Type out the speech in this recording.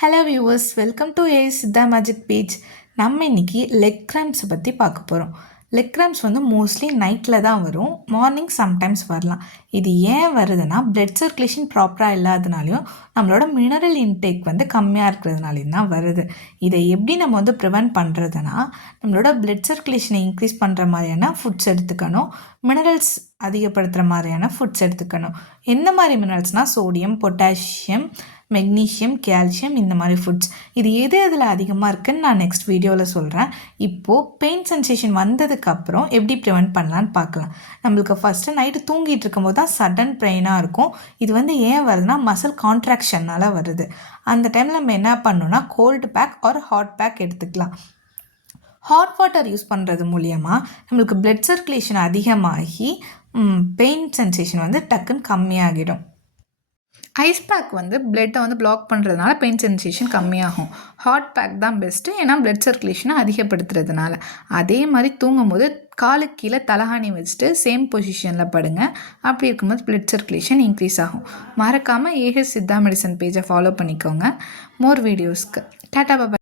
Hello viewers, welcome to Siddha magic page. நம்ம இன்னைக்கு leg கிராம்ஸை பற்றி பார்க்க போகிறோம். லெக் கிராம்ஸ் வந்து மோஸ்ட்லி நைட்டில் தான் வரும், மார்னிங் சம்டைம்ஸ் வரலாம். இது ஏன் வருதுன்னா பிளட் சர்க்குலேஷன் ப்ராப்பராக இல்லாதனாலையும் நம்மளோட மினரல் இன்டேக் வந்து கம்மியாக இருக்கிறதுனாலையும் தான் வருது. இதை எப்படி நம்ம வந்து ப்ரிவென்ட் பண்ணுறதுனா, நம்மளோட பிளட் சர்க்குலேஷனை இன்க்ரீஸ் பண்ணுற மாதிரியான ஃபுட்ஸ் எடுத்துக்கணும், மினரல்ஸ் அதிகப்படுத்துகிற மாதிரியான ஃபுட்ஸ் எடுத்துக்கணும். எந்த மாதிரி மினரல்ஸ்னால் சோடியம், பொட்டாசியம், மெக்னீஷியம், கால்சியம், இந்த மாதிரி ஃபுட்ஸ். இது எது அதில் அதிகமாக இருக்குதுன்னு நான் நெக்ஸ்ட் வீடியோவில் சொல்கிறேன். இப்போது பெயின் சென்சேஷன் வந்ததுக்கப்புறம் எப்படி ப்ரிவென்ட் பண்ணலான்னு பார்க்கலாம். நம்மளுக்கு ஃபஸ்ட்டு நைட்டு தூங்கிட்டு இருக்கும்போது தான் சடன் பெயினாக இருக்கும். இது வந்து ஏன் வருதுன்னா மசில் கான்ட்ராக்ஷனால் வருது. அந்த டைமில் நம்ம என்ன பண்ணணும்னா cold pack or hot pack எடுத்துக்கலாம். ஹாட் வாட்டர் யூஸ் பண்ணுறது மூலியமாக நம்மளுக்கு பிளட் சர்க்குலேஷன் அதிகமாகி பெயின் சென்சேஷன் வந்து டக்குன்னு கம்மியாகிடும். ஐஸ் பேக் வந்து பிளட்டை வந்து பிளாக் பண்ணுறதுனால பெயின் சென்சேஷன் கம்மியாகும். ஹாட் பேக் தான் பெஸ்ட்டு, ஏன்னா பிளட் சர்க்குலேஷனை அதிகப்படுத்துறதுனால. அதே மாதிரி தூங்கும்போது காலுக்கு கீழே தலகாணி வச்சுட்டு சேம் பொசிஷனில் படுங்க. அப்படி இருக்கும்போது பிளட் சர்க்குலேஷன் இன்க்ரீஸ் ஆகும். மறக்காமல் சித்தா மெடிசன் பேஜை ஃபாலோ பண்ணிக்கோங்க. மோர் வீடியோஸ்க்கு. டாடா பாய்.